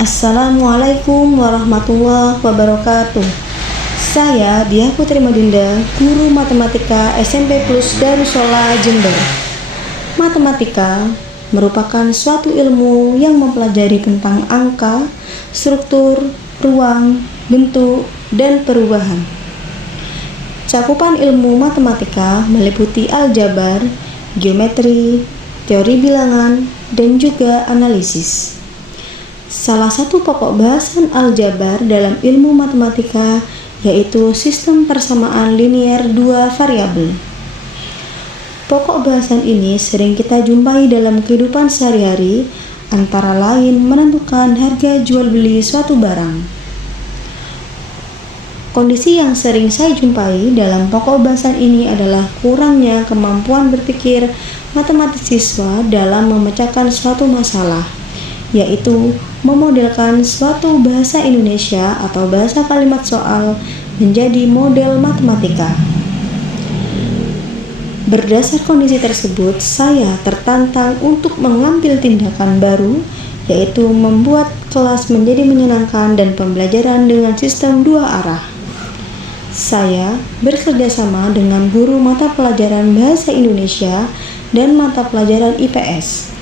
Assalamualaikum warahmatullahi wabarakatuh. Saya Diah Putri Madinda, guru matematika SMP Plus Darussolah Jember. Matematika merupakan suatu ilmu yang mempelajari tentang angka, struktur, ruang, bentuk, dan perubahan. Cakupan ilmu matematika meliputi aljabar, geometri, teori bilangan, dan juga analisis. Salah satu pokok bahasan aljabar dalam ilmu matematika yaitu sistem persamaan linier dua variabel. Pokok bahasan ini sering kita jumpai dalam kehidupan sehari-hari, antara lain menentukan harga jual beli suatu barang. Kondisi yang sering saya jumpai dalam pokok bahasan ini adalah kurangnya kemampuan berpikir matematis siswa dalam memecahkan suatu masalah, yaitu memodelkan suatu bahasa Indonesia atau bahasa kalimat soal menjadi model matematika. Berdasar kondisi tersebut, saya tertantang untuk mengambil tindakan baru, yaitu membuat kelas menjadi menyenangkan dan pembelajaran dengan sistem dua arah. Saya bekerja sama dengan guru mata pelajaran bahasa Indonesia dan mata pelajaran IPS.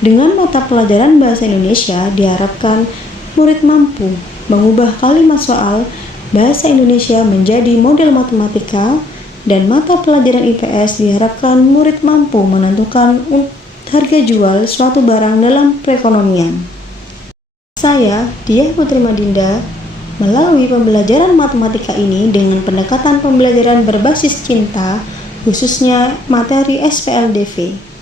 Dengan mata pelajaran bahasa Indonesia diharapkan murid mampu mengubah kalimat soal bahasa Indonesia menjadi model matematika, dan mata pelajaran IPS diharapkan murid mampu menentukan harga jual suatu barang dalam perekonomian. Saya, Diah Putri Madinda, melalui pembelajaran matematika ini dengan pendekatan pembelajaran berbasis cinta, khususnya materi SPLDV.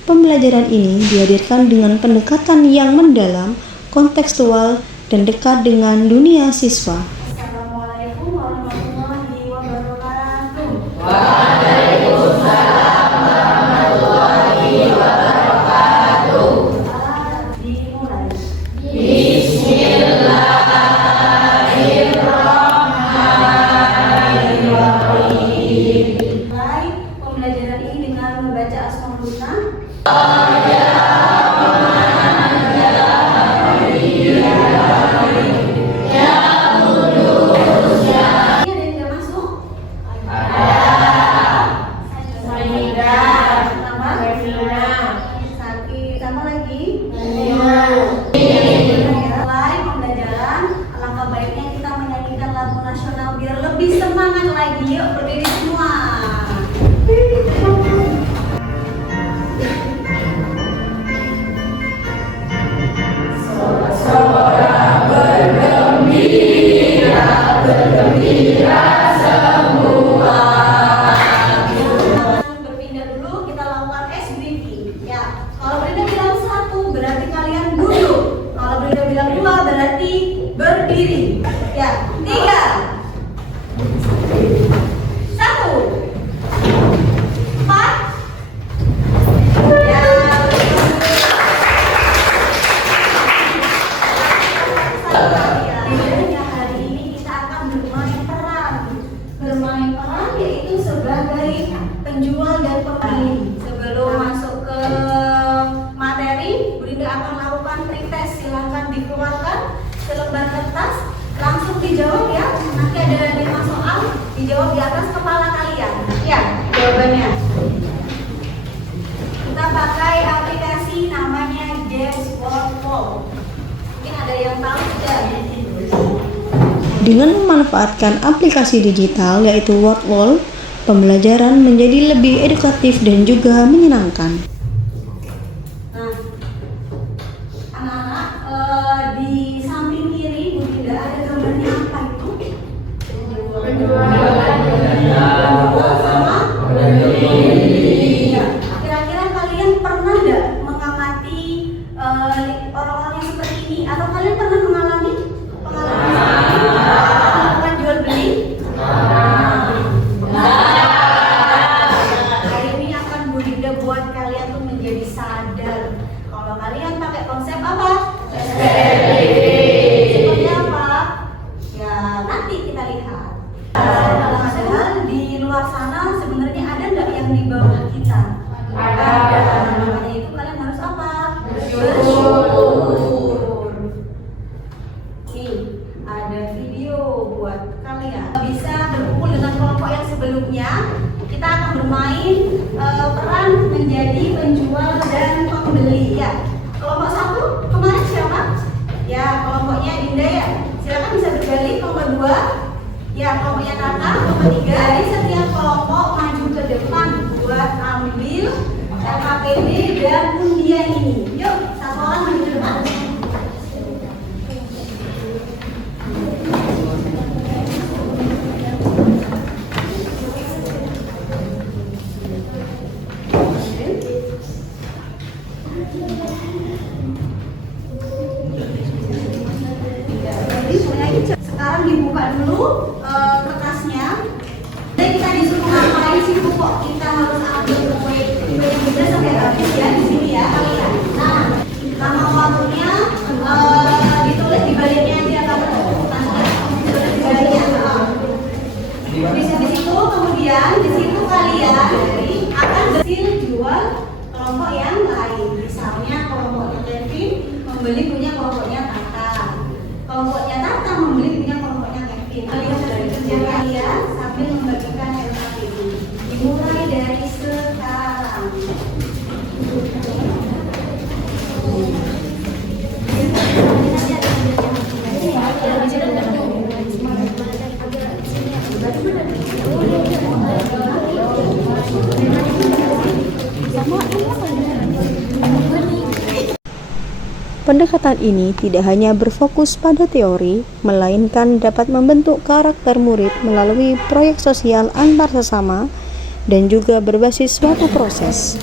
Pembelajaran ini dihadirkan dengan pendekatan yang mendalam, kontekstual, dan dekat dengan dunia siswa. Assalamualaikum warahmatullahi wabarakatuh. Waalaikumsalam warahmatullahi wabarakatuh. Dimulai. Bismillahirrahmanirrahim. Mulai pembelajaran ini dengan membaca Asmaul Husna. Biar lebih semangat lagi, yuk berdiri semua. Sorak-sorak bergembira, bergembira semua. Berpindah dulu, kita lakukan ice breathing. Ya, kalau Brenda bilang satu berarti kalian duduk. Kalau Brenda bilang dua berarti berdiri. Ya, tiga. Satu, empat, ya. Hari ini kita akan bermain peran. Bermain peran yaitu sebagai penjual dan pembeli. Sebelum masuk ke materi, Bunda akan lakukan pretest. Silahkan dikeluarkan selembar kertas, langsung dijawab ya. Nanti ada 5 soal, dijawab di atas kepala kalian. Ya, jawabannya. Kita pakai aplikasi namanya James Wall. Mungkin ada yang tahu tidak? Dengan memanfaatkan aplikasi digital yaitu WordWall, pembelajaran menjadi lebih edukatif dan juga menyenangkan. Nah, anak-anak, di samping kiri Bunda ada gambarnya apa itu? Penjual sama pembeli. Ya. Kira-kira kalian pernah nggak mengamati orang-orang yang seperti ini? Atau kalian pernah mengalami pengalaman jual beli? Hari ini akan Bu Dinda buat kalian tuh menjadi sadar kalau kalian pakai konsep apa? Seperti apa? Ya nanti kita lihat. Padahal di luar sana sebenarnya ada nggak yang di bawah kita? Ada. Makanya itu kalian harus apa? Bersyukur. kita akan bermain peran menjadi penjual dan pembeli ya. Kelompok 1 kemarin siapa? Ya, kelompoknya Dinda ya. Silakan bisa berbalik. Kelompok 2 ya, kelompoknya Tata. Kelompok 3, jadi setiap kelompok maju ke depan buat ambil LKPD dan undian ini. Yuk, satu orang maju ke depan. Sekarang dibuka dulu kertasnya. Dan kita disuruh ngapain sih Bu, kok kita harus ambil kue yang beda sampai habis ya di sini ya kalian. Nah, nama waktunya ditulis di baliknya aja kamu. Ditulis di baliknya. Di situ kemudian di situ kalian akan berhasil jual kelompok yang lain. Misalnya kelompoknya Kevin membeli punya kelompoknya Tata. Kelompoknya Tata membeli punya kelompoknya Kevin. Kalian dari kerja kalian sambil membagikan LKPD. Dimulai dari sekarang. Pendekatan ini tidak hanya berfokus pada teori, melainkan dapat membentuk karakter murid melalui proyek sosial antar sesama dan juga berbasis suatu proses.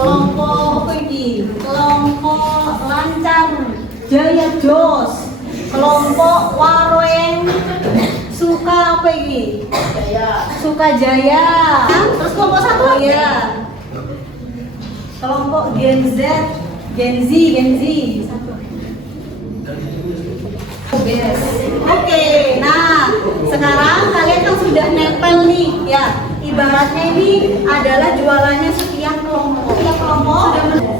Kelompok apa ini? Kelompok Lancar Jaya Jos. Kelompok Warweng Suka apa ini? Suka Jaya. Terus kelompok 1 ya. Kelompok Gen Z. Oke, nah sekarang kalian kan sudah nempel nih ya. Ibaratnya ini adalah jualannya setiap kelompok. Setiap kelompok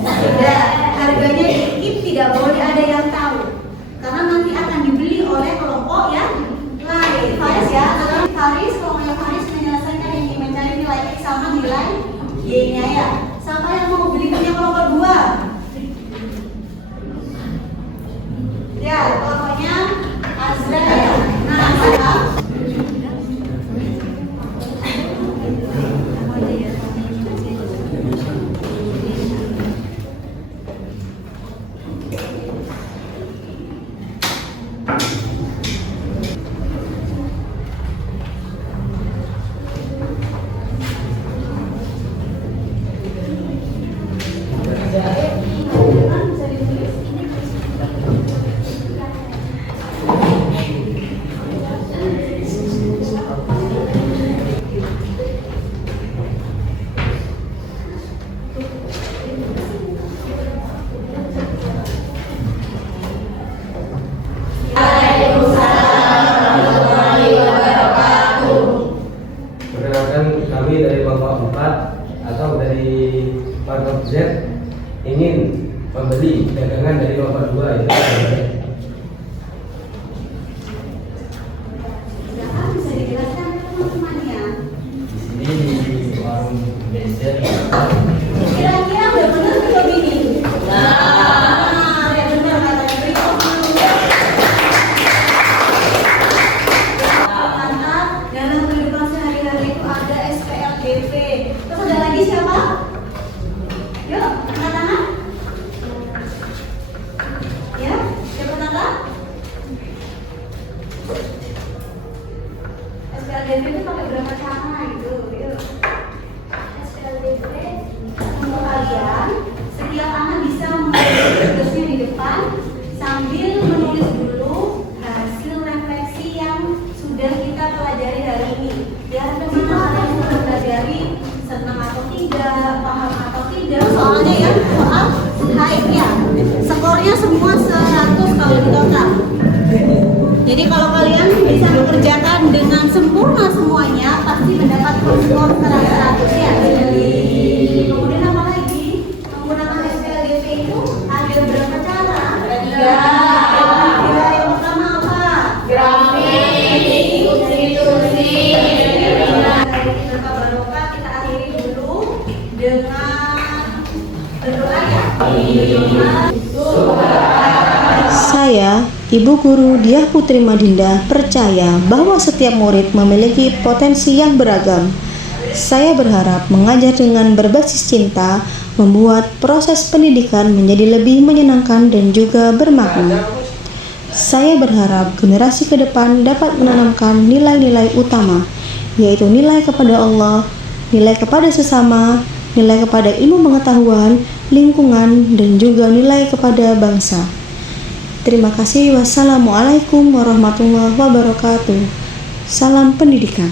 sudah harganya dikit, tidak boleh ada yang tahu. Karena nanti akan dibeli oleh kelompok yang lain. Faris ya, Faris, kelompok yang Faris menyelesaikan ini mencari nilai X sama nilai Y-nya ya. Siapa yang mau beli punya kelompok 2? Ya, kelompoknya Azra ya. Nah, Azra kami dari kelompok 4 atau dari kelompok Z ingin membeli dagangan dari kelompok 2 itu. bisa dijelaskan teman-temannya. Di sini di warung BZ. Kira-kira udah benar belum ini? Nah, ya benar katanya. Berikut dulu. Karena dalam kehidupan sehari-hari itu ada SPLDP. Terus ada lagi siapa? Yuk, angkat tangan. Ya, siapa itu ada berapa cara? Tiga. Yang pertama apa? Grafik, institusi, Kita barokah, kita akhiri dulu dengan berdoa ya. Saya, Ibu Guru Diah Putri Madinda, percaya bahwa setiap murid memiliki potensi yang beragam. Saya berharap mengajar dengan berbasis cinta membuat proses pendidikan menjadi lebih menyenangkan dan juga bermakna. Saya berharap generasi ke depan dapat menanamkan nilai-nilai utama, yaitu nilai kepada Allah, nilai kepada sesama, nilai kepada ilmu pengetahuan, lingkungan, dan juga nilai kepada bangsa. Terima kasih. Wassalamualaikum warahmatullahi wabarakatuh. Salam pendidikan.